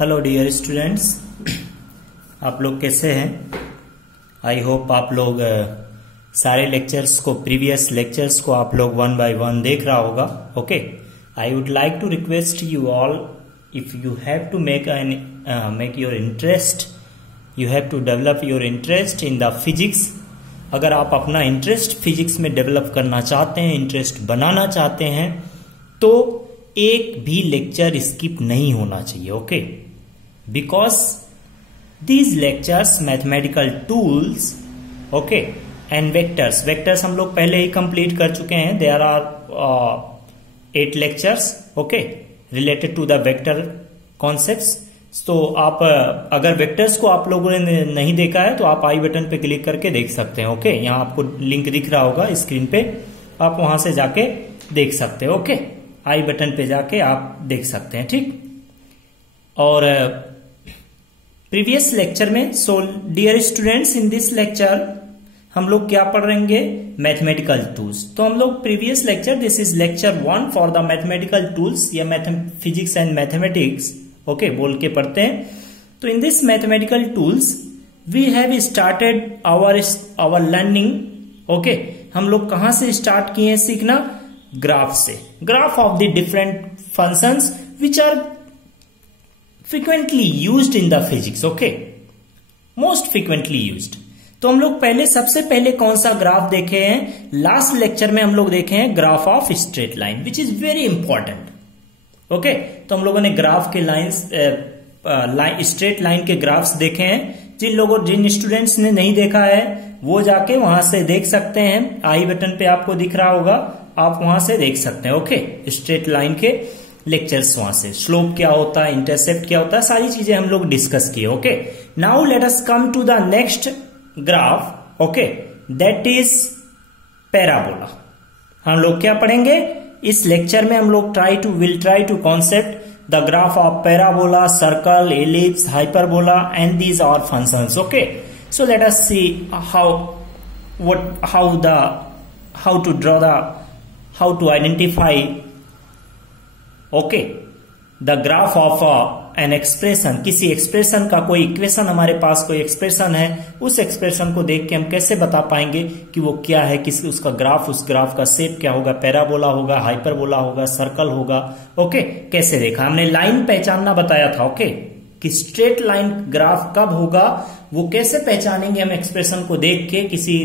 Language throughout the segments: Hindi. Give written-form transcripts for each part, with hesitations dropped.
हेलो डियर स्टूडेंट्स, आप लोग कैसे हैं? आई होप आप लोग सारे लेक्चर्स को, प्रीवियस लेक्चर्स को आप लोग वन बाय वन देख रहा होगा. Okay, I would like to request you all, if you have to make your interest, you have to develop your interest in the physics. अगर आप अपना इंटरेस्ट फिजिक्स में डेवलप करना चाहते हैं, इंटरेस्ट बनाना चाहते हैं, तो एक भी लेक्चर स्किप नहीं होना चाहिए. Okay, because these lectures, mathematical tools, okay, and vectors हम लोग पहले ही कंप्लीट कर चुके हैं. There are 8 lectures, okay, related to the vector concepts. तो आप अगर वेक्टर्स को आप लोगों ने नहीं देखा है तो आप आई बटन पे क्लिक करके देख सकते हैं. ओके, यहाँ आपको लिंक दिख रहा होगा स्क्रीन पे, आप वहां से जाके देख सकते हैं. ओके, आई बटन पे जाके आप देख सकते हैं. ठीक, और प्रीवियस लेक्चर में, so dear students, in this lecture हम लोग क्या पढ़ रहेंगे? Mathematical tools. तो हम लोग previous lecture, this is lecture 1 for the mathematical tools या फिजिक्स एंड मैथमेटिक्स, ओके, बोल के पढ़ते हैं. तो in this mathematical tools we have started our learning. Okay, हम लोग कहां से स्टार्ट किए हैं सीखना? ग्राफ से. Graph of the different functions which are frequently used in the physics. okay, most frequently used. तो हम लोग सबसे पहले कौन सा ग्राफ देखे हैं? लास्ट लेक्चर में हम लोग देखे हैं graph of straight line, which is very important. Okay, तो हम लोगों ने ग्राफ के स्ट्रेट लाइन के ग्राफ्स देखे हैं. जिन स्टूडेंट्स ने नहीं देखा है वो जाके वहां से देख सकते हैं. आई बटन पे आपको दिख रहा होगा, आप वहां से देख सकते हैं. ओके, स्ट्रेट लाइन के लेक्चर्स वहां से, स्लोप क्या होता है, इंटरसेप्ट क्या होता है, सारी चीजें हम लोग डिस्कस किए. Okay, now let us come to the next graph. Okay, that is parabola. हम लोग क्या पढ़ेंगे इस लेक्चर में? हम लोग will try to concept the graph of parabola, circle, ellipse, hyperbola and these are functions. Okay, so let us see how to identify the graph of an expression. किसी एक्सप्रेशन का कोई इक्वेशन, हमारे पास कोई एक्सप्रेशन है, उस एक्सप्रेशन को देख के हम कैसे बता पाएंगे कि वो क्या है, उसका ग्राफ, उस ग्राफ का शेप क्या होगा? पैराबोला होगा, हाइपरबोला होगा, सर्कल होगा. ओके, कैसे देखा हमने? लाइन पहचानना बताया था. ओके, कि स्ट्रेट लाइन ग्राफ कब होगा, वो कैसे पहचानेंगे हम एक्सप्रेशन को देख के, किसी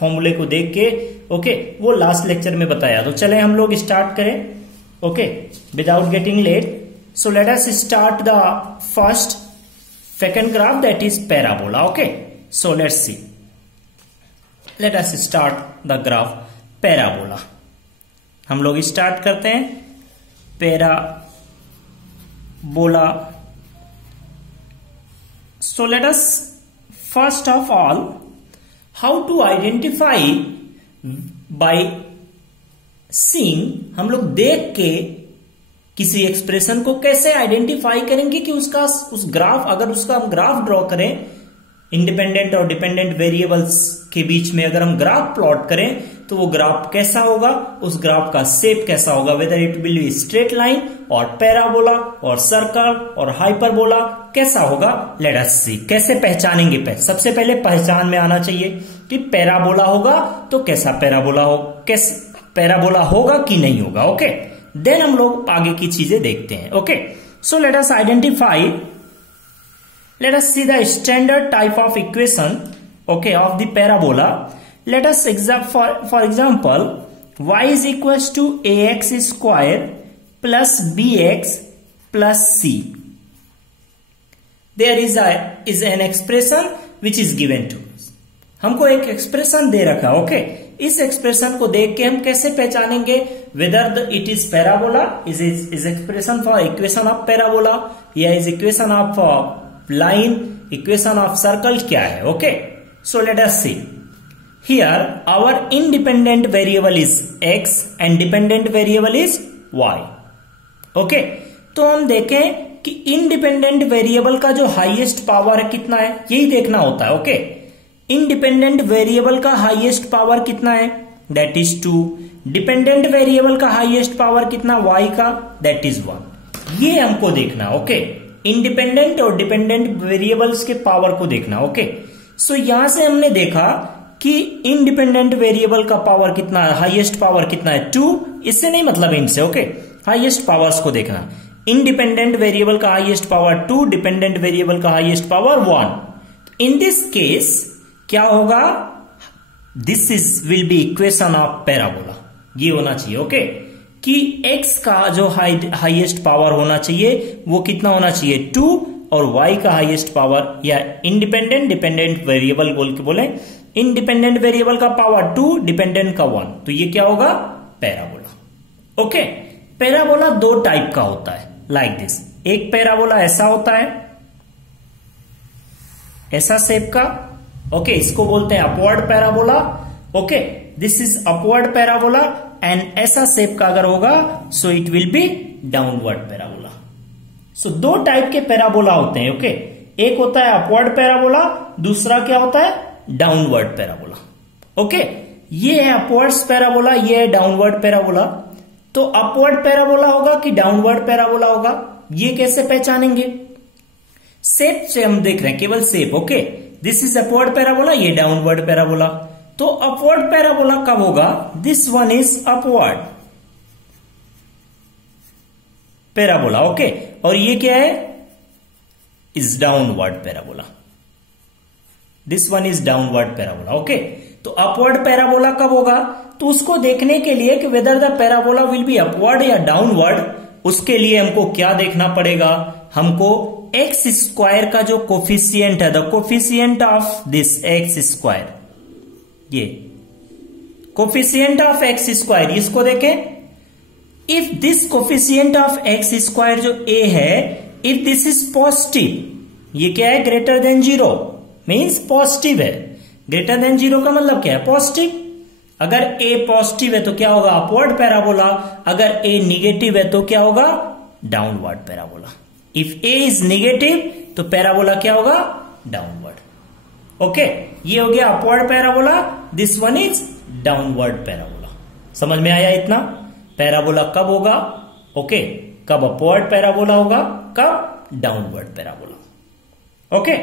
फॉर्मूले को देख के. ओके, वो लास्ट लेक्चर में बताया. तो चले हम लोग स्टार्ट करें. Okay, without getting late, so let us start the second graph, that is parabola. Okay, so let's see. Let us start the graph parabola. हम लोग स्टार्ट करते हैं parabola. So let us first of all, how to identify by seeing. हम लोग देख के किसी एक्सप्रेशन को कैसे आइडेंटिफाई करेंगे कि उस ग्राफ, अगर उसका हम ग्राफ ड्रॉ करें, इंडिपेंडेंट और डिपेंडेंट वेरिएबल्स के बीच में अगर हम ग्राफ प्लॉट करें तो वो ग्राफ कैसा होगा, उस ग्राफ का शेप कैसा होगा, whether it will be straight line और पैराबोला और सर्कल और हाइपरबोला, कैसा होगा? लेट अस सी. कैसे पहचानेंगे? सबसे पहले पहचान में आना चाहिए कि पैराबोला होगा तो कैसा पैराबोला हो, कैसे पैराबोला होगा कि नहीं होगा. ओके, देन हम लोग आगे की चीजें देखते हैं. Okay, so let us identify, let us see the standard type of equation, okay, of the parabola. Let us for example, y is equal to ax square plus bx plus c. There is an expression which is given to. हमको एक एक्सप्रेशन दे रखा. ओके, इस एक्सप्रेशन को देख के हम कैसे पहचानेंगे whether it is parabola, is expression for equation of parabola, या is equation of line, equation of circle, क्या है? Okay, so let us see. Here our independent variable is x and dependent variable is y. Okay, तो हम देखें कि इंडिपेंडेंट वेरिएबल का जो हाईएस्ट पावर है कितना है, यही देखना होता है. ओके, इंडिपेंडेंट वेरिएबल का हाईएस्ट पावर कितना है? That is 2. डिपेंडेंट वेरिएबल का हाईएस्ट पावर कितना? y का, दैट इज 1. ये हमको देखना. ओके, इंडिपेंडेंट और डिपेंडेंट वेरिएबल्स के पावर को देखना। ओके, सो यहां से हमने देखा कि इंडिपेंडेंट वेरिएबल का पावर कितना है, हाईएस्ट पावर कितना है 2। इससे नहीं मतलब इनसे। ओके, हाईएस्ट पावर्स को देखना। इंडिपेंडेंट वेरिएबल का हाईएस्ट पावर 2, डिपेंडेंट वेरिएबल का highest power 1। In this case क्या होगा, this is will be equation of parabola. ये होना चाहिए। ओके, कि x का जो हाईएस्ट पावर होना चाहिए वो कितना होना चाहिए 2, और y का हाईएस्ट पावर, या इंडिपेंडेंट डिपेंडेंट वेरिएबल बोल के बोले, इंडिपेंडेंट वेरिएबल का पावर 2, डिपेंडेंट का 1, तो ये क्या होगा, पैराबोला। ओके, पैराबोला दो टाइप का होता है, लाइक दिस। एक पैराबोला ऐसा होता है, ऐसा शेप का। ओके, इसको बोलते हैं upward parabola. Okay, this is upward parabola. And ऐसा शेप का अगर होगा so it will be downward parabola. So दो टाइप के पैराबोला होते हैं। ओके, एक होता है अपवर्ड पैराबोला, दूसरा क्या होता है, डाउनवर्ड पैराबोला। ओके, ये है अपवर्ड पैराबोला, ये है डाउनवर्ड पैराबोला। तो अपवर्ड पैराबोला होगा कि डाउनवर्ड पैराबोला होगा, ये कैसे पहचानेंगे, शेप से हम देख रहे हैं, केवल shape. Okay, this is upward parabola, ये डाउनवर्ड पैराबोला। तो अपवर्ड पैराबोला कब होगा, this one is upward parabola. Okay, और ये क्या है, is downward parabola. This one is downward parabola. Okay, तो अपवर्ड पैराबोला कब होगा, तो उसको देखने के लिए कि whether the parabola will be upward या डाउनवर्ड, उसके लिए हमको क्या देखना पड़ेगा, हमको एक्स स्क्वायर का जो कोफिशियंट है, the coefficient of this X square, ये कोफिशियंट ऑफ एक्स स्क्वायर, इसको देखें। If this coefficient of x square जो ए है, इफ दिस इज पॉजिटिव, ये क्या है, ग्रेटर देन 0, मीन्स पॉजिटिव है। ग्रेटर देन 0 का मतलब क्या है, पॉजिटिव। अगर ए पॉजिटिव है तो क्या होगा, अपवर्ड पैराबोला। अगर ए निगेटिव है तो क्या होगा, downward parabola. If A is negative तो पैराबोला क्या होगा, डाउनवर्ड। ओके, ये हो गया upward parabola, this one is downward parabola. समझ में आया इतना, पैराबोला कब होगा, ओके, कब अपवर्ड पैराबोला होगा, कब डाउनवर्ड पैराबोला। ओके,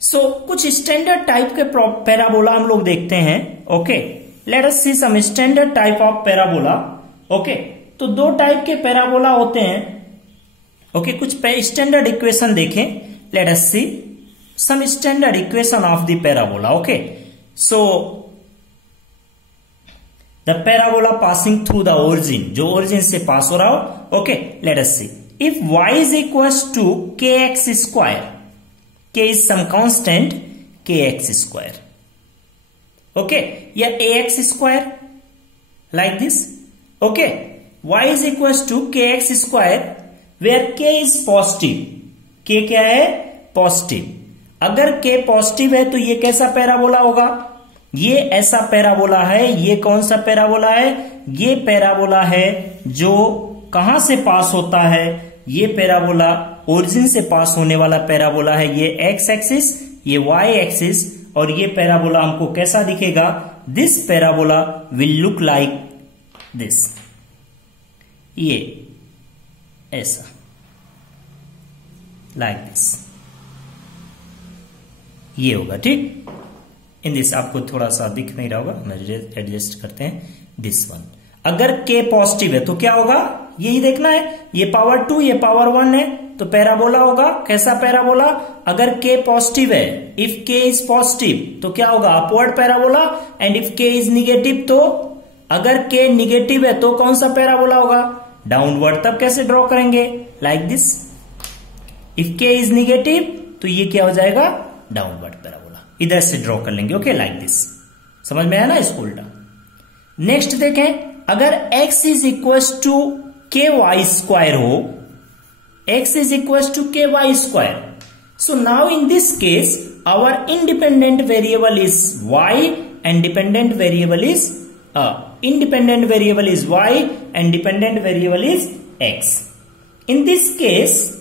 सो कुछ स्टैंडर्ड टाइप के पैराबोला हम लोग देखते हैं। Okay, let us see some standard type of parabola. Okay, तो दो टाइप के पैराबोला होते हैं। ओके, कुछ स्टैंडर्ड इक्वेशन देखें, let us see some standard equation of the parabola. Okay, so the parabola passing through the origin, जो origin से पास हो रहा हो। Okay, let us see, if y is equals to kx square, k is some constant, kx square, okay, या ax square, like this. Okay, y is equals to kx square where k is positive, k क्या है, पॉजिटिव। अगर k पॉजिटिव है तो ये कैसा पैराबोला होगा, ये ऐसा पैराबोला है। ये कौन सा पैराबोला है, ये पैराबोला है जो कहां से पास होता है, ये पैराबोला ओरिजिन से पास होने वाला पैराबोला है। ये एक्स एक्सिस, ये वाई एक्सिस, और ये पैराबोला हमको कैसा दिखेगा, this parabola will look like this, ये ऐसा, लाइक दिस, ये होगा। ठीक, इन दिस आपको थोड़ा सा दिख नहीं रहा होगा, हम एडजस्ट करते हैं, दिस वन। अगर k पॉजिटिव है तो क्या होगा, यही देखना है, ये पावर 2, ये पावर 1 है, तो पैराबोला होगा कैसा पैराबोला, अगर k पॉजिटिव है, इफ k इज पॉजिटिव तो क्या होगा, upward parabola. And if k is negative, तो अगर k निगेटिव है तो कौन सा पैराबोला होगा, डाउनवर्ड। तब कैसे ड्रॉ करेंगे, like this, if k is negative तो ये क्या हो जाएगा, डाउनवर्ड पैराबोला। इधर से ड्रॉ कर लेंगे। ओके, लाइक दिस, समझ में आया ना इसको उल्टा। नेक्स्ट देखें, अगर x is equal to K Y square हो, x is equal to K Y square, so now in this case our independent variable is y and dependent variable is independent variable is y and dependent variable is x। In this case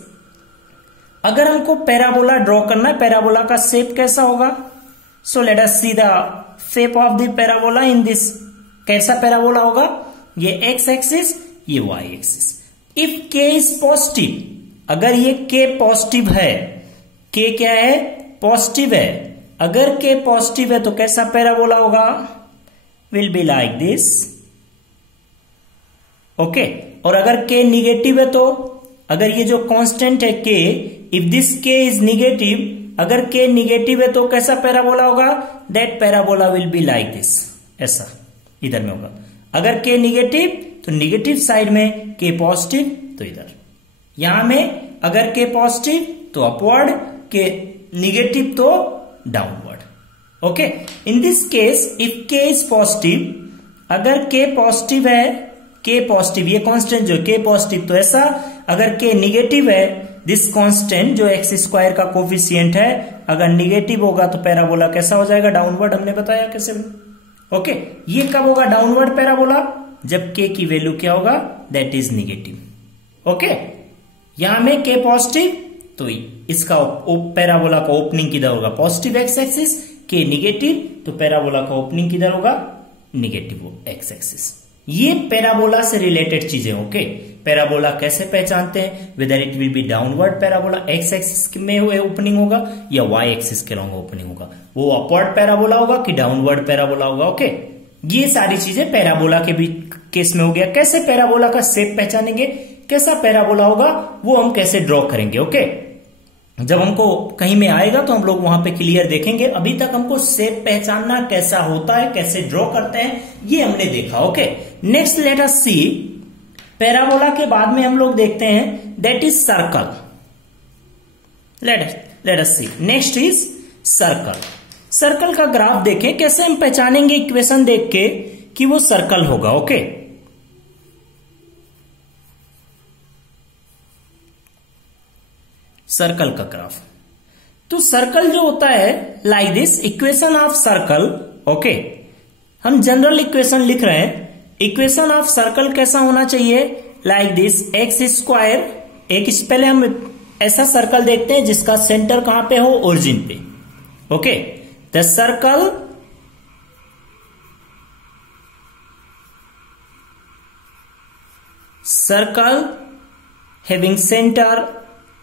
अगर हमको पैराबोला ड्रॉ करना है, पैराबोला का शेप कैसा होगा, so let us see the shape of the parabola in this. कैसा पैराबोला होगा, ये एक्स एक्सिस, ये Y axis. If k is positive, अगर ये k पॉजिटिव है, k क्या है, पॉजिटिव है, अगर k पॉजिटिव है तो कैसा पैराबोला होगा, will be like this, okay. और अगर k निगेटिव है तो, अगर ये जो कांस्टेंट है k, if this k is negative, अगर k निगेटिव है तो कैसा पैराबोला होगा, that parabola will be like this, ऐसा इधर में होगा। अगर k निगेटिव तो निगेटिव साइड में, k पॉजिटिव तो इधर। यहां में अगर k पॉजिटिव तो अपवर्ड, k निगेटिव तो downward, okay. In this case if k is positive, अगर k पॉजिटिव है, k पॉजिटिव, ये कांस्टेंट जो k पॉजिटिव तो ऐसा, अगर k निगेटिव है, दिस कांस्टेंट जो एक्स स्क्वायर का कोफिशिएंट है अगर निगेटिव होगा तो पैराबोला कैसा हो जाएगा, डाउनवर्ड। हमने बताया कैसे, ओके। ये कब होगा डाउनवर्ड पैराबोला, जब k की वैल्यू क्या होगा, दैट इज निगेटिव, ओके। यहां में k पॉजिटिव तो इसका पैराबोला का ओपनिंग किधर होगा, positive x axis, k negative तो पैराबोला का ओपनिंग किधर होगा, निगेटिव एक्स एक्सिस। ये पैराबोला से रिलेटेड चीजें, ओके। पैराबोला कैसे पहचानते हैं, whether it will be downward parabola x axis में ओपनिंग होगा या वाई एक्सिस के लॉन्ग ओपनिंग होगा, वो अपवर्ड पैराबोला होगा कि डाउनवर्ड पैराबोला होगा, ओके। ये सारी चीजें पैराबोला के भी केस में हो गया। कैसे पैराबोला का शेप पहचानेंगे, कैसा पैराबोला होगा वो हम कैसे ड्रॉ करेंगे, ओके। जब हमको कहीं में आएगा तो हम लोग वहां पे क्लियर देखेंगे। अभी तक हमको शेप पहचानना कैसा होता है, कैसे ड्रॉ करते हैं, ये हमने देखा, okay. Next let us see, parabola के बाद में हम लोग देखते हैं that is circle. Let us see, next is circle. Circle का ग्राफ देखें, कैसे हम पहचानेंगे इक्वेशन देख के कि वो सर्कल होगा, ओके। सर्कल का ग्राफ, तो सर्कल जो होता है like this, equation of circle, okay. हम जनरल इक्वेशन लिख रहे हैं, इक्वेशन ऑफ सर्कल कैसा होना चाहिए, लाइक दिस, एक्स स्क्वायर, एक पहले हम ऐसा सर्कल देखते हैं जिसका सेंटर कहां पे हो, ओरिजिन पे, okay. The circle having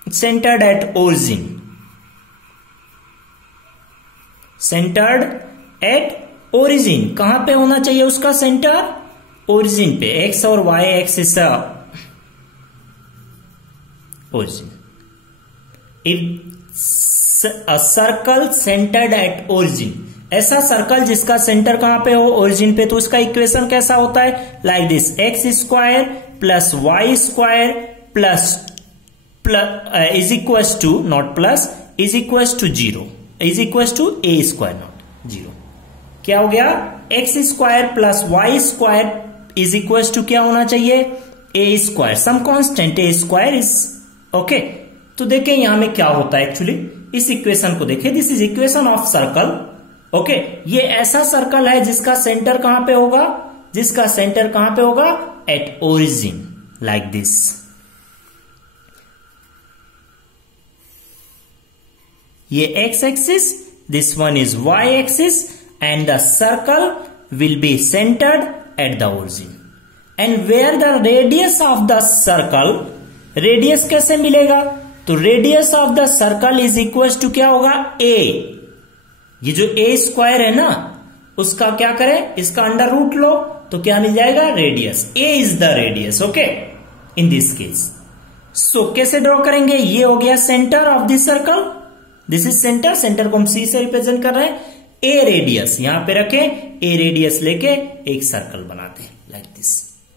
centered at origin, centered at origin, कहां पे होना चाहिए उसका सेंटर, ओरिजिन पे, एक्स और Y axis origin. If a circle centred at origin, ऐसा सर्कल जिसका सेंटर कहां पे हो, ओरिजिन पे, तो उसका इक्वेशन कैसा होता है, like this, X square plus Y square plus is equals to, not plus, is equals to 0, is equals to a square not 0। क्या हो गया, x square plus Y square is equals to क्या होना चाहिए, A square, some constant A square is, okay. तो देखें यहां में क्या होता है एक्चुअली, इस इक्वेशन को देखें, this is equation of circle, okay. ये ऐसा सर्कल है जिसका सेंटर कहां पे होगा, जिसका सेंटर कहां पे होगा, एट ओरिजिन, लाइक दिस। ये x axis, this one is y axis, and the circle will be centered at the origin. And where the radius of the circle, radius कैसे मिलेगा, तो radius of the circle is equals to क्या होगा, a। ये जो a स्क्वायर है ना, उसका क्या करें, इसका अंडर रूट लो तो क्या मिल जाएगा, radius. a is the radius, okay, in this case। so कैसे ड्रॉ करेंगे, ये हो गया centre of this circle, this is centre, centre को हम सी से रिप्रेजेंट कर रहे हैं, ए रेडियस यहां पे रखें, ए रेडियस लेके एक सर्कल बनाते हैं लाइक दिस,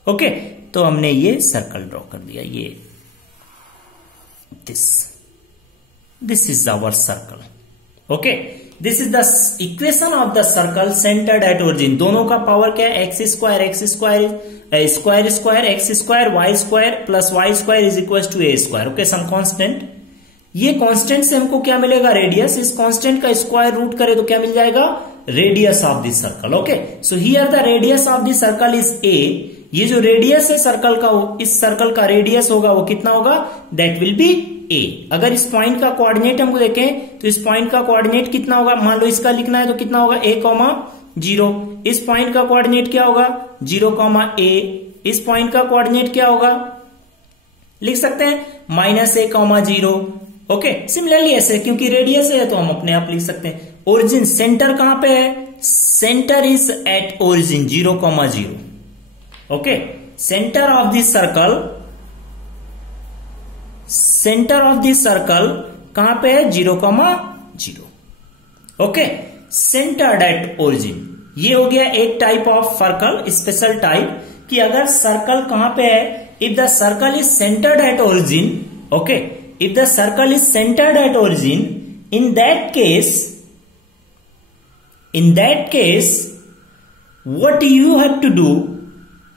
ओके। तो हमने ये सर्कल ड्रॉ कर दिया, ये this is our circle, okay. This is the equation of the circle centred at origin. दोनों का पावर क्या है, x square square square X square Y square plus Y square is equal to A square, okay, some constant. ये कांस्टेंट से हमको क्या मिलेगा, रेडियस। इस कांस्टेंट का स्क्वायर रूट करे तो क्या मिल जाएगा, radius of this circle, okay. So here the radius of this circle is a. ये जो रेडियस है सर्कल का, इस सर्कल का रेडियस होगा वो कितना होगा, दैट विल बी ए। अगर इस पॉइंट का कोऑर्डिनेट हमको देखें तो इस पॉइंट का कोऑर्डिनेट कितना होगा, मान लो इसका लिखना है तो कितना होगा, a,0। इस पॉइंट का कोऑर्डिनेट क्या होगा, 0, a। इस पॉइंट का कोऑर्डिनेट क्या होगा, लिख सकते हैं -a,0। ओके, सिमिलरली ऐसे क्योंकि रेडियस है तो हम अपने आप लिख सकते हैं। ओरिजिन सेंटर कहां पे है? Centre is at origin 0,0। Okay, centre of this circle कहां पे है? 0,0। Okay, centred at origin. ये हो गया एक type of circle, special type, कि अगर सर्कल कहां पे है, if the circle is centred at origin, okay, if the circle is centred at origin, in that case what you have to do,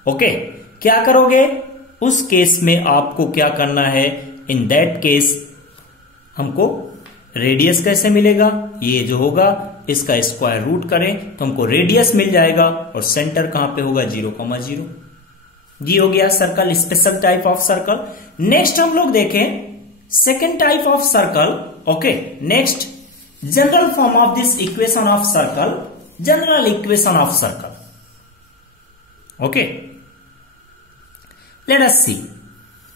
okay, क्या करोगे उस केस में? आपको क्या करना है? इन दैट केस हमको रेडियस कैसे मिलेगा? ये जो होगा इसका स्क्वायर रूट करें तो हमको रेडियस मिल जाएगा, और सेंटर कहां पे होगा? 0,0। ये हो गया circle, special type of circle. Next हम लोग देखें second type of circle. Okay, next general form of this equation of circle, general equation of circle. Okay, let us see.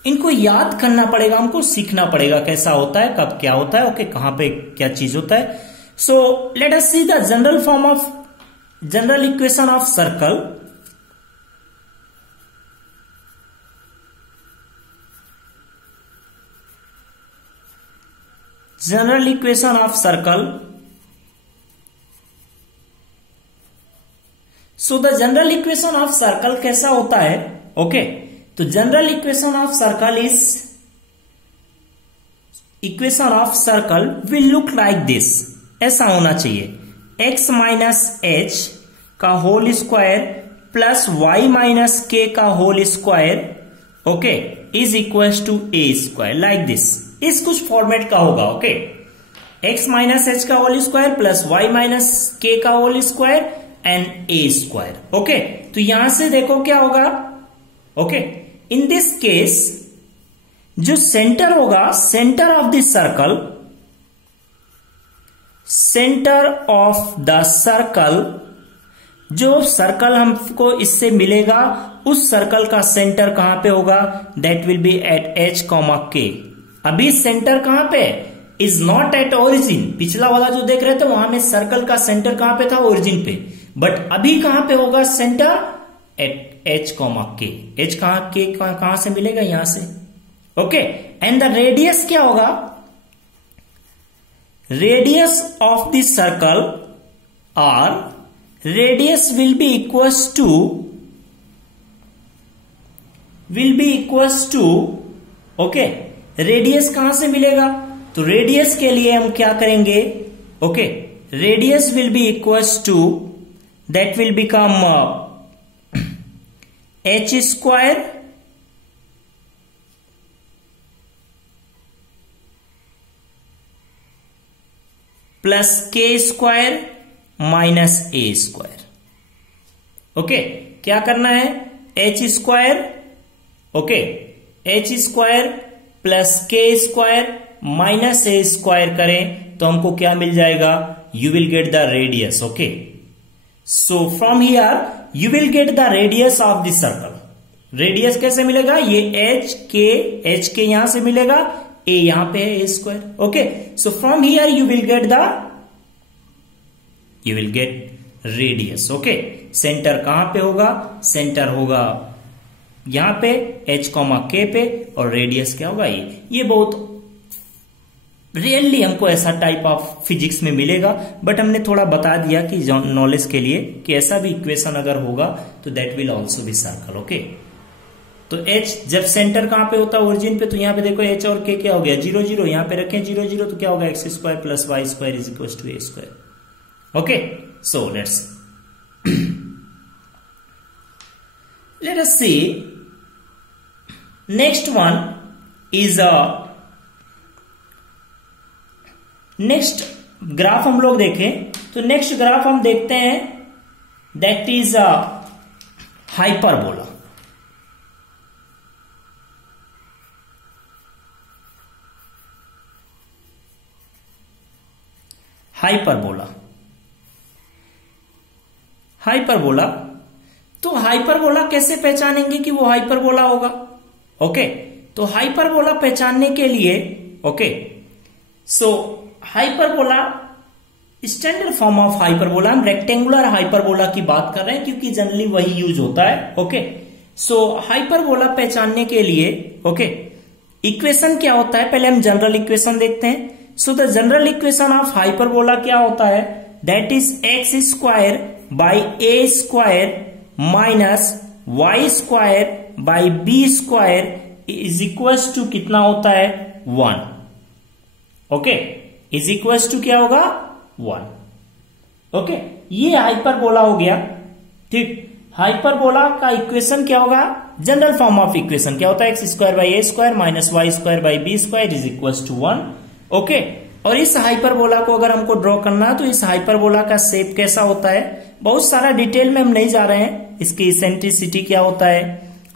इनको याद करना पड़ेगा, हमको सीखना पड़ेगा कैसा होता है, कब क्या होता है, ओके, कहां पे क्या चीज होता है। So let us see the general form of general equation of circle. General equation of circle. So the general equation of circle कैसा होता है? ओके, तो general equation of circle is, equation of circle will look like this. ऐसा होना चाहिए, x माइनस एच का whole square plus y minus k का whole square, okay, is equal to A square, like this. इस कुछ फॉर्मेट का होगा। ओके, x माइनस एच का whole square plus y minus k का whole square and a square. Okay, तो यहां से देखो क्या होगा। ओके, इन दिस केस जो सेंटर होगा, centre of this circle, centre of the circle, जो सर्कल हमको इससे मिलेगा उस सर्कल का सेंटर कहां पे होगा? That will be at h, k। अभी सेंटर कहां पे? Is not at origin. पिछला वाला जो देख रहे थे वहां में सर्कल का सेंटर कहां पे था? ओरिजिन पे। बट अभी कहां पे होगा centre? At h, k। h कहां से मिलेगा? यहां से। ओके, एंड द रेडियस क्या होगा? Radius of the circle r, radius will be equals to, okay, radius कहां से मिलेगा? तो रेडियस के लिए हम क्या करेंगे? Okay, radius will be equals to, that will become h square plus k square minus a square. Okay, क्या करना है? h square, okay, h square plus k square minus a square करें तो हमको क्या मिल जाएगा? You will get the radius. Okay, so from here you will get the radius of the circle. Radius कैसे मिलेगा? ये h के यहां से मिलेगा, a यहां पे है a square. Okay, so from here you will gate radius. Okay, centre कहां पे होगा? सेंटर होगा यहां पे h, k पे, और रेडियस क्या होगा? ये बहुत रियली हमको ऐसा टाइप ऑफ फिजिक्स में मिलेगा, बट हमने थोड़ा बता दिया कि नॉलेज के लिए कि ऐसा भी इक्वेशन अगर होगा तो that will also be circle. Okay, तो h जब सेंटर कहां पे होता है? ओरिजिन पे। तो यहां पे देखो h और k क्या हो गया? 0, 0। यहां पे रखें 0, 0 तो क्या होगा? x square plus y square is equal to a square. Okay, so let us see next one is next graph हम लोग देखें तो नेक्स्ट ग्राफ हम देखते हैं, दैट इज हाइपरबोला। हाइपरबोला तो हाइपरबोला कैसे पहचानेंगे कि वो हाइपरबोला होगा? ओके, तो हाइपरबोला पहचानने के लिए okay, so hyperbola standard form of hyperbola, हम रेक्टेंगुलर हाइपरबोला की बात कर रहे हैं क्योंकि जनरली वही यूज होता है। ओके, सो हाइपरबोला पहचानने के लिए ओके, इक्वेशन क्या होता है, पहले हम जनरल इक्वेशन देखते हैं। So the general equation of hyperbola क्या होता है, that is x square by a square minus y square by b square is equal to कितना होता है 1। ओके, इज इक्वल टू क्या होगा 1। ओके, ये हाइपरबोला हो गया। ठीक, हाइपरबोला का इक्वेशन क्या होगा, जनरल फॉर्म ऑफ इक्वेशन क्या होता है, x square by a square minus y square by b square is equal to 1। Okay, और इस हाइपरबोला को अगर हमको ड्रॉ करना है तो इस हाइपरबोला का शेप कैसा होता है, बहुत सारा डिटेल में हम नहीं जा रहे हैं। इसकी इसेंट्रिसिटी क्या होता है,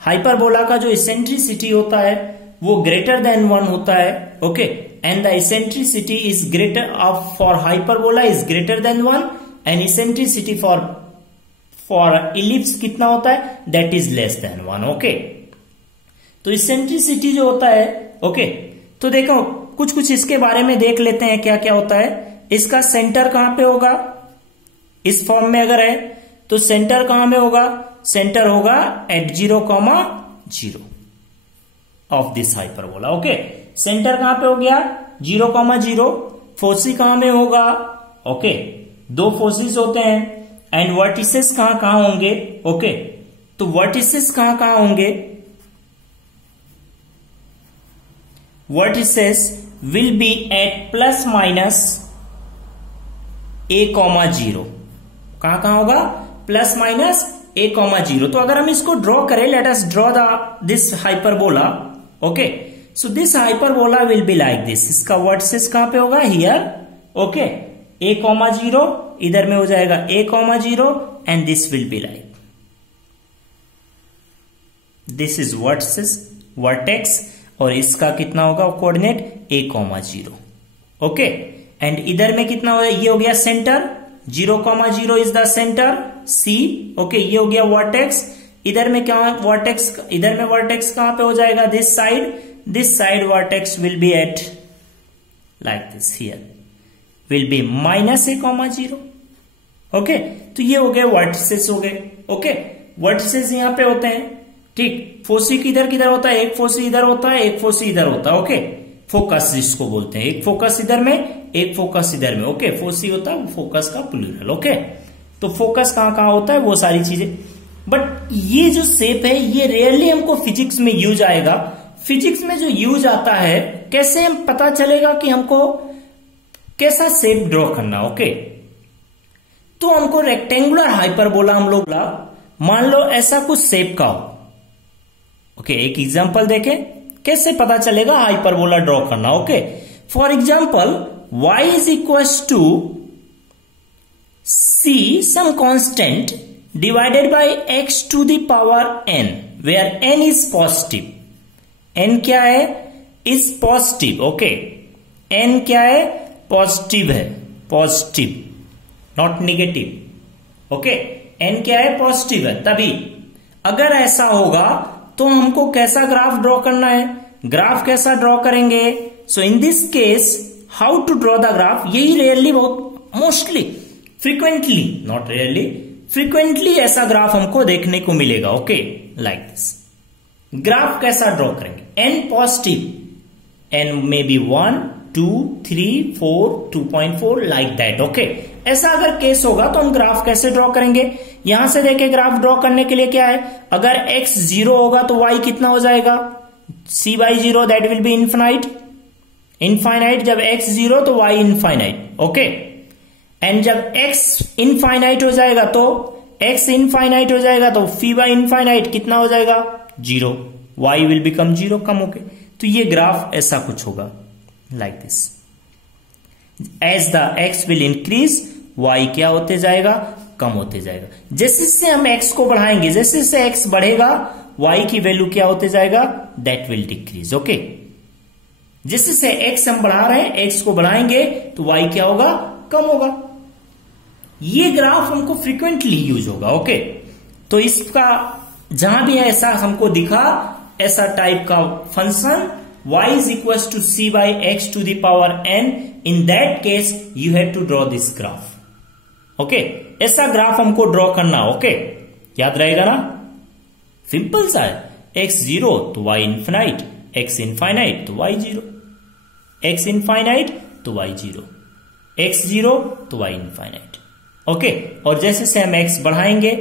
हाइपरबोला का जो इसेंट्रिसिटी होता है वो ग्रेटर देन 1 होता है। Okay, and the eccentricity is greater of for hyperbola is greater then 1 and eccentricity for ellipse कितना होता है, that is less than 1। Okay, तो इसेंट्रिसिटी जो होता है ओके, तो देखो कुछ कुछ इसके बारे में देख लेते हैं क्या क्या होता है। इसका सेंटर कहां पे होगा, इस फॉर्म में अगर है तो सेंटर कहां में होगा, सेंटर होगा at 0,0 of this hyperbola. Okay, centre कहां पे हो गया 0,0, फोसी कहां में होगा, ओके, 2 फोसीज होते हैं एंड वर्टिसेस कहां कहां होंगे। ओके, तो वर्टिसेस कहां कहां होंगे, vertices will be at plus minus a,0 कहां कहां होगा, प्लस माइनस a,0। तो अगर हम इसको ड्रॉ करें, late us draw this hyperbola. Okay, so this hyperbola will be like this, इसका वर्टिसेस कहां पे होगा, हियर। ओके, a,0 इधर में हो जाएगा a,0 and this will be like this is vertex और इसका कितना होगा कोऑर्डिनेट a,0। ओके, एंड इधर में कितना होगा, ये हो गया centre, 0,0 is the centre C। Okay, ये हो गया वर्टेक्स, इधर में क्या वर्टेक्स, इधर में वर्टेक्स कहां पे हो जाएगा, this side vertex will be at like this, here will be minus a,0। Okay, तो ये हो गए वर्टिसेस हो गए। ओके, वर्टिसेस यहां पे होते हैं। ठीक, फोसी किधर होता है, एक फोसी इधर होता है, एक फोसी इधर होता है। ओके, फोकस जिसको बोलते हैं, एक फोकस इधर में, एक फोकस इधर में। ओके, फोसी होता है फोकस का प्लूरल। ओके, तो फोकस कहां कहां होता है वो सारी चीजें। बट ये जो शेप है ये रेयरली हमको फिजिक्स में यूज आएगा। फिजिक्स में जो यूज आता है, कैसे हम पता चलेगा कि हमको कैसा शेप ड्रॉ करना। ओके, तो हमको रेक्टेंगुलर हाइपरबोला हम लोग मान लो ऐसा कुछ शेप का हो। ओके, एक एग्जांपल देखें कैसे पता चलेगा हाइपरबोला ड्रॉ करना। Okay, for example y is equal to c some constant divided by x to the power n where n is positive। n क्या है, is positive। ओके, n क्या है, पॉजिटिव है, positive not negative. Okay, n क्या है, पॉजिटिव है। तभी अगर ऐसा होगा तो हमको कैसा ग्राफ ड्रॉ करना है, ग्राफ कैसा ड्रॉ करेंगे। So in this case how to draw the graph, यही रेयरली बहुत mostly frequently not rarely frequently ऐसा ग्राफ हमको देखने को मिलेगा। ओके, लाइक दिस ग्राफ कैसा ड्रॉ करेंगे, n positive, n may be 1 2 3 4 2.4 like that. Okay, ऐसा अगर केस होगा तो हम ग्राफ कैसे ड्रॉ करेंगे, यहां से देखें ग्राफ ड्रॉ करने के लिए क्या है, अगर x 0 होगा तो y कितना हो जाएगा, c/0 that will B infinite. जब x 0 तो y इनफाइनाइट। ओके, एंड जब x इनफाइनाइट हो जाएगा तो x इनफाइनाइट हो जाएगा तो φ इनफाइनाइट कितना हो जाएगा 0, y विल बिकम 0 कम होके। तो ये ग्राफ ऐसा कुछ होगा like this, as the x will increase y क्या होते जाएगा, कम होते जाएगा। जैसे से हम x को बढ़ाएंगे, जैसे से x बढ़ेगा y की वैल्यू क्या होते जाएगा, दैट विल डिक्रीज। ओके, जैसे से x हम बढ़ा रहे हैं, x को बढ़ाएंगे तो y क्या होगा, कम होगा। ये ग्राफ हमको फ्रीक्वेंटली यूज होगा। ओके, तो इसका जहां भी ऐसा हमको दिखा ऐसा टाइप का function y is equals to c by x to the power n. In that case you have to draw this graph. Okay ऐसा ग्राफ हमको ड्रॉ करना. ओके याद रहेगा ना, सिंपल सा है. x 0 तो y इन्फिनाइट, x इनफाइनाइट तो y 0, x इनफाइनाइट तो y 0, x 0 तो y इनफाइनाइट. ओके और जैसे से हम x बढ़ाएंगे,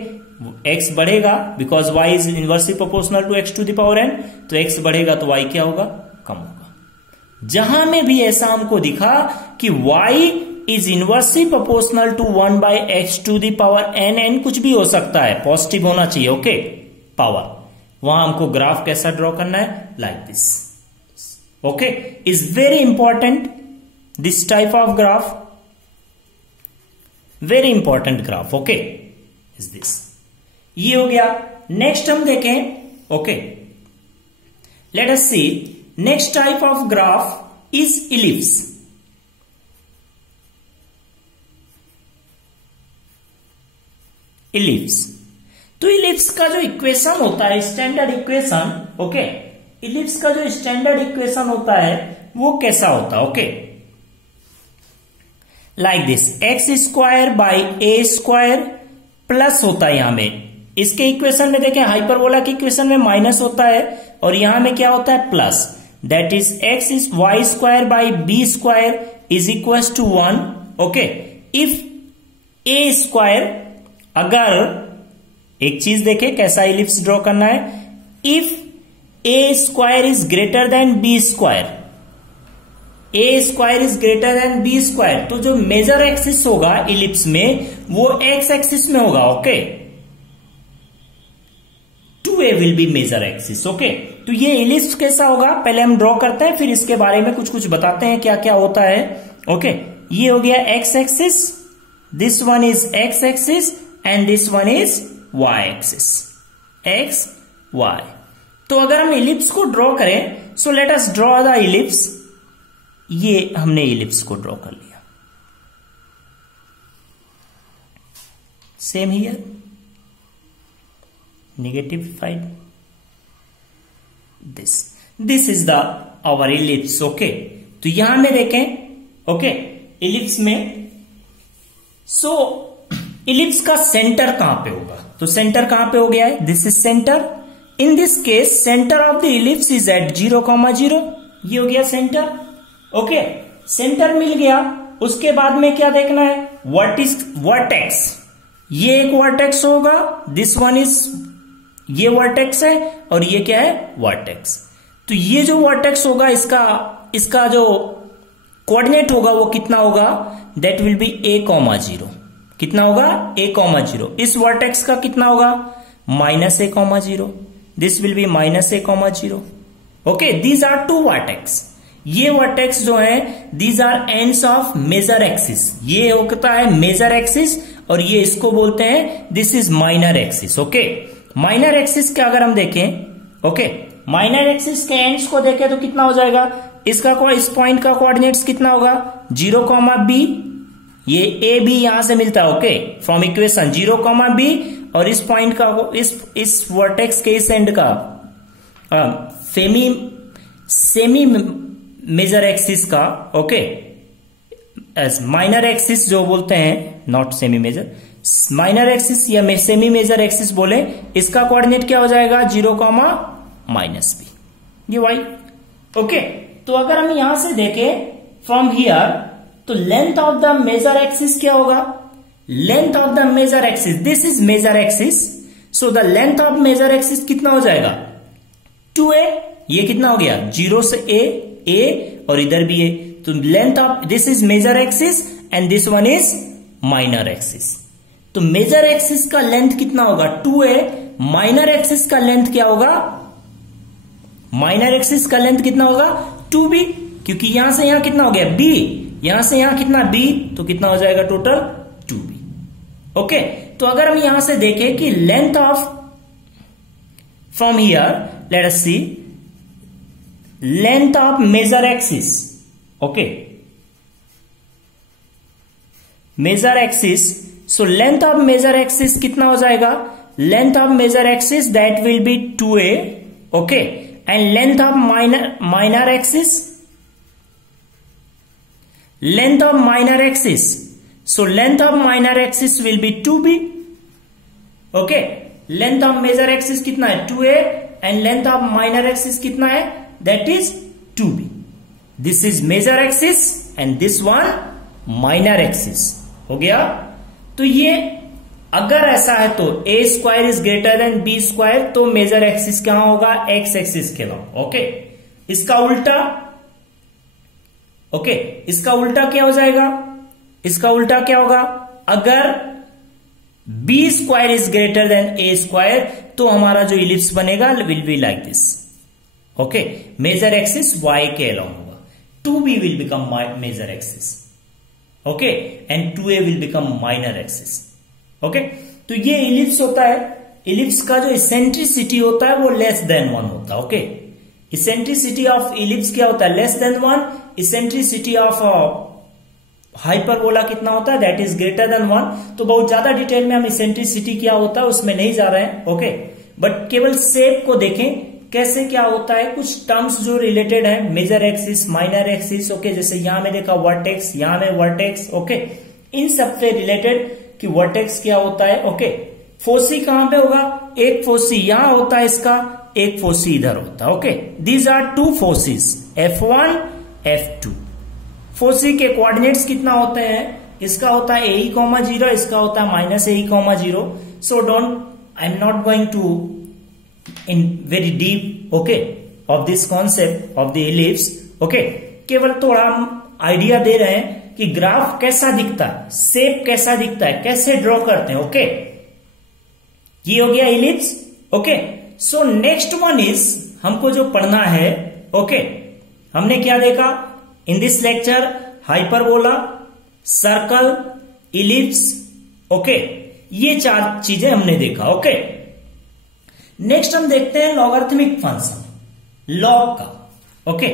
x बढ़ेगा because y is inversely proportional to x to the power n, तो x बढ़ेगा तो y क्या होगा, कम होगा. जहां में भी ऐसा हमको दिखा कि y is inversely proportional to 1 by x to the power n, n कुछ भी हो सकता है, पॉजिटिव होना चाहिए. ओके पावर, वहां हमको ग्राफ कैसा ड्रॉ करना है, like this. Okay is very important this type of graph, very important graph. Okay is this. ये हो गया. नेक्स्ट हम देखें. Okay let us see next type of graph is ellipse. Ellipse, तो इलिप्स का जो इक्वेशन होता है, स्टैंडर्ड इक्वेशन. ओके इलिप्स का जो स्टैंडर्ड इक्वेशन होता है वो कैसा होता है. Okay like this, X square by a square plus होता है. यहां में इसके इक्वेशन में देखें, हाइपरबोला के इक्वेशन में माइनस होता है और यहां में क्या होता है, plus. That is x is y square by b square is equal to 1. Okay if a square, अगर एक चीज देखें कैसा इलिप्स ड्रॉ करना है, if a square is greater than b square, a square is greater than b square, तो जो मेजर एक्सिस होगा इलिप्स में वो एक्स एक्सिस में होगा. Okay 2a will be major axis. Okay तो ये इलिप्स कैसा होगा पहले हम ड्रॉ करते हैं, फिर इसके बारे में कुछ कुछ बताते हैं क्या क्या होता है. ओके ये हो गया x axis, this one is x axis and this one is y axis, x y. तो अगर हम इलिप्स को ड्रॉ करें, so let us draw the ellipse. ये हमने इलिप्स को ड्रॉ कर लिया. Same here, negatified this is the our ellipse. Okay तो यहां में देखें. ओके इलिप्स में सो इलिप्स का सेंटर कहां पे होगा, तो सेंटर कहां पे हो गया है, this is centre. In this case centre of the ellipse is at 0,0. ये हो गया सेंटर. ओके सेंटर मिल गया. उसके बाद में क्या देखना है, वर्टेक्स. ये एक वर्टेक्स होगा, दिस वन इज, ये वर्टेक्स है और ये क्या है, वर्टेक्स. तो ये जो वर्टेक्स होगा इसका जो कोऑर्डिनेट होगा वो कितना होगा, दैट विल बी a,0. कितना होगा, a,0. इस वर्टेक्स का कितना होगा, -a,0. This will be -a,0. Okay these are two vertex. ये वर्टेक्स जो है these are ends of major axis. ये होता है मेजर एक्सिस और ये इसको बोलते हैं this is minor axis. Okay minor axis के अगर हम देखें, ओके माइनर एक्सिस के एंड्स को देखें तो कितना हो जाएगा, इसका इस पॉइंट का कोऑर्डिनेट्स कितना होगा, 0,b. ये ए बी यहां से मिलता है. ओके फ्रॉम इक्वेशन 0,b और इस पॉइंट का इस वर्टेक्स के इस एंड का सेमी मेजर एक्सिस का. ओके माइनर एक्सिस जो बोलते हैं, not semi major, minor axis या सेमी मेजर एक्सिस बोले, इसका कोऑर्डिनेट क्या हो जाएगा, 0,-b. ये y. ओके तो अगर हम यहां से देखें फ्रॉम हियर, तो length of the major axis क्या होगा, length of the major axis, this is major axis. So the length of major axis कितना हो जाएगा, 2a. ये कितना हो गया, 0 से a और इधर भी a. तो length of this is major axis and this one is minor axis. तो मेजर एक्सिस का लेंथ कितना होगा, 2a. माइनर एक्सिस का लेंथ क्या होगा, माइनर एक्सिस का लेंथ कितना होगा, 2b. क्योंकि यहां से यहां कितना हो गया, b. यहां से यहां कितना, b. तो कितना हो जाएगा टोटल, 2b. ओके तो अगर हम यहां से देखें कि length of from here, let us see length of major axis. Okay major axis, so length of major axis कितना हो जाएगा, length of major axis that will be 2a. Okay and length of minor axis, length of minor axis, so length of minor axis will be 2b. Okay, length of major axis कितना है 2a and length of minor axis कितना है that is 2b. This is major axis and this one minor axis. हो गया. तो ये अगर ऐसा है तो a square is greater than b square, तो मेजर एक्सिस क्या होगा x एक्सिस के लॉन्ग. ओके, इसका उल्टा, ओके, इसका उल्टा क्या हो जाएगा, इसका उल्टा क्या होगा, अगर b square is greater than a square तो हमारा जो इलिप्स बनेगा will be like this. Okay, major axis y के अलॉन्ग होगा. 2b will become major axis. Okay, and 2a will become minor axis. Okay, तो ये इलिप्स होता है. इलिप्स का जो इसेंट्रिसिटी होता है वो लेस देन 1 होता है. ओके, इसेंट्रिसिटी ऑफ इलिप्स क्या होता है less than 1. Eccentricity of hyperbola कितना होता है दैट इज ग्रेटर देन 1. तो बहुत ज्यादा डिटेल में हम इसेंट्रिसिटी क्या होता है उसमें नहीं जा रहे हैं. ओके, बट केवल शेप को देखें कैसे क्या होता है. कुछ टर्म्स जो रिलेटेड है major axis minor axis. Okay, जैसे यहां में देखा वर्टेक्स, यहां में वर्टेक्स. ओके, इन सबसे रिलेटेड कि वर्टेक्स क्या होता है. ओके, फोसी कहां पे होगा, एक फोसी यहां होता है इसका, एक फोसी इधर होता है. Okay, these are two focis F1 F2. Foci के कोऑर्डिनेट्स कितना होते हैं, इसका होता है AE, इसका होता है -AE, so don't, I am not going to in very deep okay of this concept of the ellipse. Okay, केवल थोड़ा हम आइडिया दे रहे हैं कि ग्राफ कैसा दिखता है, शेप कैसा दिखता है, कैसे ड्रॉ करते हैं. ओके, ये हो गया ellipse. Okay, so next one is हमको जो पढ़ना है. ओके, हमने क्या देखा इन this lecture, hyperbola, circle, ellipse. Okay, ये 4 चीजें हमने देखा. ओके, नेक्स्ट हम देखते हैं लॉगरिथमिक फंक्शन, लॉग का. ओके,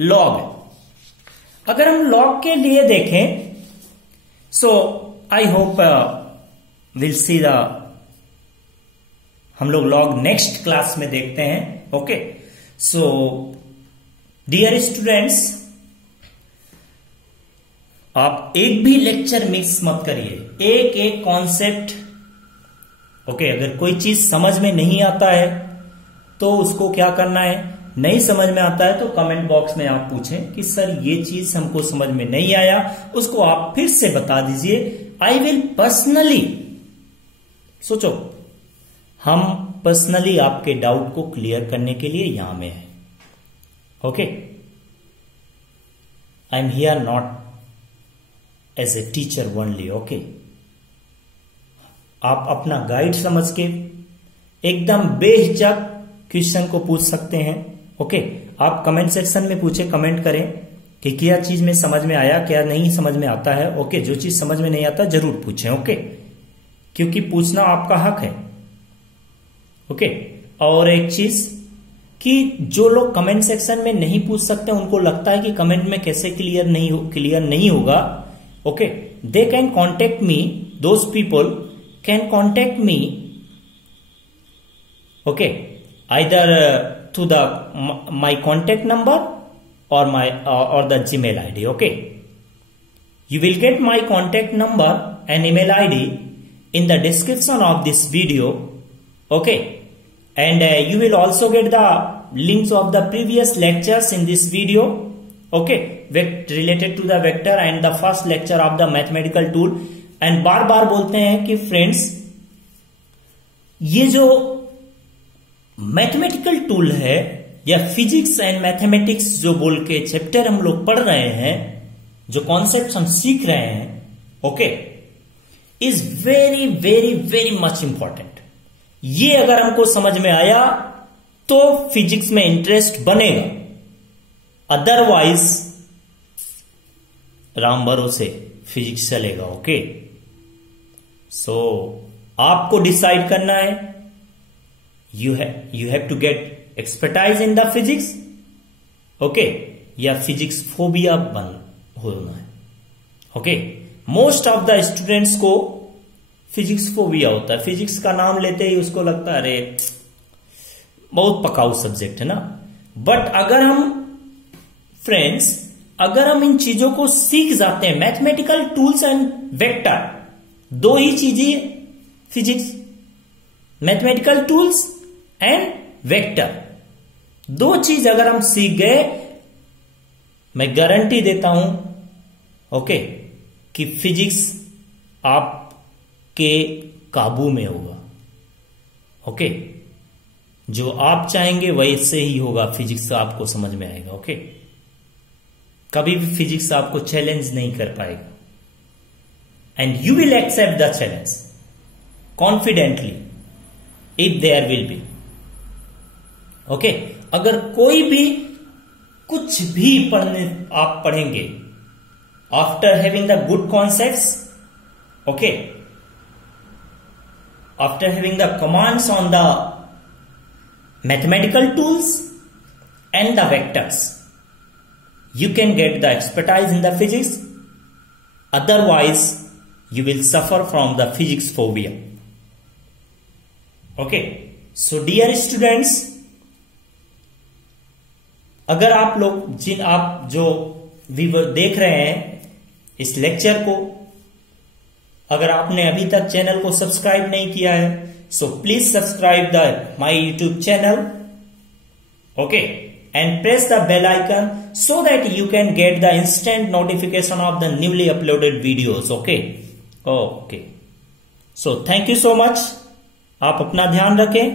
लॉग, अगर हम लॉग के लिए देखें so I hope will see the, हम लोग लॉग नेक्स्ट क्लास में देखते हैं. ओके, सो डियर स्टूडेंट्स, आप एक भी लेक्चर मिस मत करिए, एक एक कॉन्सेप्ट. ओके, अगर कोई चीज समझ में नहीं आता है तो उसको क्या करना है, नहीं समझ में आता है तो कमेंट बॉक्स में आप पूछें कि सर ये चीज हमको समझ में नहीं आया, उसको आप फिर से बता दीजिए. आई विल पर्सनली, सोचो, हम पर्सनली आपके डाउट को क्लियर करने के लिए यहां में है. Okay, I am here not as a teacher only. Okay, आप अपना गाइड समझ के एकदम बेहिचक क्वेश्चन को पूछ सकते हैं. ओके, आप कमेंट सेक्शन में पूछे, कमेंट करें कि क्या चीज में समझ में आया, क्या नहीं समझ में आता है. ओके, जो चीज समझ में नहीं आता जरूर पूछें. ओके, क्योंकि पूछना आपका हक है. ओके, और एक चीज कि जो लोग कमेंट सेक्शन में नहीं पूछ सकते, उनको लगता है कि कमेंट में कैसे क्लियर नहीं होगा. Okay, they can contact me, those people can contact me. Okay, either to the my contact number or the Gmail ID. Okay, you will get my contact number and email ID in the description of this video. Okay, and you will also get the links of the previous lectures in this video. Okay, related to the vector and the first lecture of the mathematical tool. And बार बार बोलते हैं कि फ्रेंड्स, ये जो मैथमेटिकल टूल है या फिजिक्स एंड मैथमेटिक्स जो बोल के चैप्टर हम लोग पढ़ रहे हैं, जो कॉन्सेप्ट हम सीख रहे हैं, okay, is very very very much important. ये अगर हमको समझ में आया तो फिजिक्स में इंटरेस्ट बनेगा, अदरवाइज राम भरोसे फिजिक्स चलेगा. ओके, सो आपको डिसाइड करना है. You have to get expertise in the physics. Okay, या फिजिक्स फोबिया होना है. Okay, most of the students को फिजिक्स फोबिया होता है. फिजिक्स का नाम लेते ही उसको लगता है अरे बहुत पकाऊ सब्जेक्ट है ना. बट अगर हम फ्रेंड्स, अगर हम इन चीजों को सीख जाते हैं, मैथमेटिकल टूल्स एंड वेक्टर, दो ही चीजें physics, mathematical tools and vector, दो चीज अगर हम सीख गए, मैं गारंटी देता हूं ओके कि फिजिक्स आपके काबू में होगा। ओके, जो आप चाहेंगे वैसे ही होगा, फिजिक्स आपको समझ में आएगा। ओके, कभी भी फिजिक्स आपको चैलेंज नहीं कर पाएगा, and you will accept the challenge confidently if there will be. Okay, अगर कोई भी कुछ भी आप पढ़ेंगे after having the good concepts, okay, after having the commands on the mathematical tools and the vectors, you can get the expertise in the physics. Otherwise you will suffer from the physics phobia. Okay, so dear students, अगर आप लोग आप जो देख रहे हैं इस लेक्चर को, अगर आपने अभी तक चैनल को सब्सक्राइब नहीं किया है, so please subscribe my YouTube channel, okay, and press the bell icon so that you can get the instant notification of the newly uploaded videos. Okay, so thank you so much. आप अपना ध्यान रखें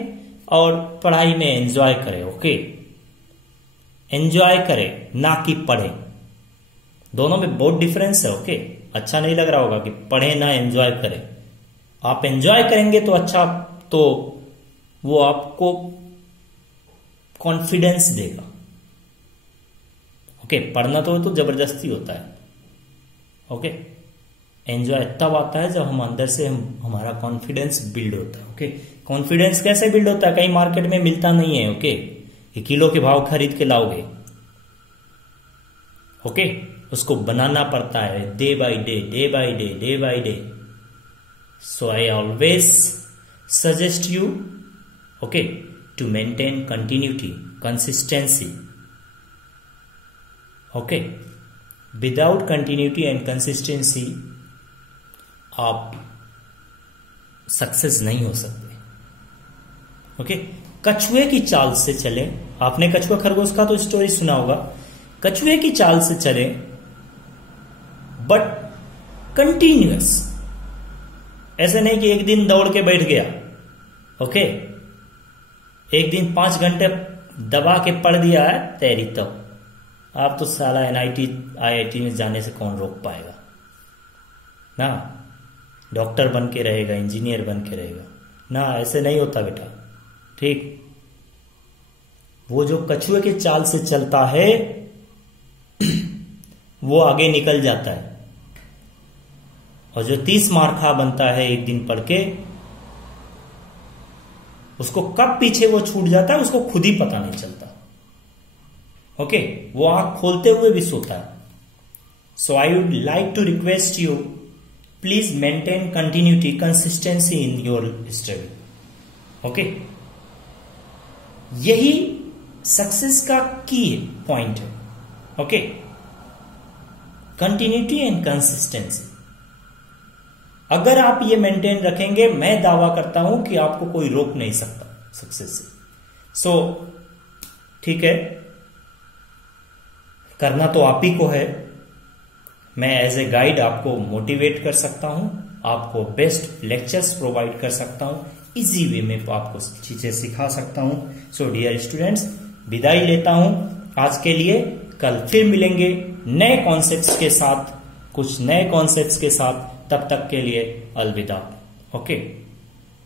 और पढ़ाई में एंजॉय करें। ओके, एंजॉय करें ना कि पढ़ें, दोनों में बहुत डिफरेंस है। ओके, अच्छा नहीं लग रहा होगा कि पढ़ें ना एंजॉय करें। आप एंजॉय करेंगे तो अच्छा, तो वो आपको कॉन्फिडेंस देगा। ओके, पढ़ना तो जबरदस्ती होता है। ओके, एंजॉय तब आता है जब हम अंदर से हमारा कॉन्फिडेंस बिल्ड होता है। ओके, कॉन्फिडेंस कैसे बिल्ड होता है? कहीं मार्केट में मिलता नहीं है। ओके, ये किलो के भाव खरीद के लाओगे। ओके, उसको बनाना पड़ता है day by day, day by day, day by day. So I always suggest you, okay, to maintain continuity, consistency. Okay, without continuity and consistency आप सक्सेस नहीं हो सकते। ओके, कछुए की चाल से चले। आपने कछुआ खरगोश का तो स्टोरी सुना होगा। कछुए की चाल से चले बट कंटिन्यूअस, ऐसे नहीं कि एक दिन दौड़ के बैठ गया। ओके, एक दिन 5 घंटे दबा के पढ़ दिया है तैयारी, तो आप तो साला NIT IIT में जाने से कौन रोक पाएगा ना। डॉक्टर बन के रहेगा, इंजीनियर बन के रहेगा ना, ऐसे नहीं होता बेटा। ठीक, वो जो कछुए के चाल से चलता है वो आगे निकल जाता है, और जो 30 मार्का बनता है एक दिन पढ़ के, उसको कब पीछे वो छूट जाता है उसको खुद ही पता नहीं चलता। ओके, वो आंख खोलते हुए भी सोता है। So I would like to request you, please maintain continuity, consistency in your study. Okay, यही सक्सेस का की पॉइंट है। ओके, कंटिन्यूटी एंड कंसिस्टेंसी अगर आप ये मेंटेन रखेंगे, मैं दावा करता हूं कि आपको कोई रोक नहीं सकता सक्सेस से। सो ठीक है, करना तो आप ही को है। मैं एज ए गाइड आपको मोटिवेट कर सकता हूं, आपको बेस्ट लेक्चर्स प्रोवाइड कर सकता हूं, इजी वे में आपको चीजें सिखा सकता हूं। सो डियर स्टूडेंट्स, विदाई लेता हूं आज के लिए। कल फिर मिलेंगे नए कॉन्सेप्ट्स के साथ, कुछ नए कॉन्सेप्ट्स के साथ। तब तक के लिए अलविदा। ओके।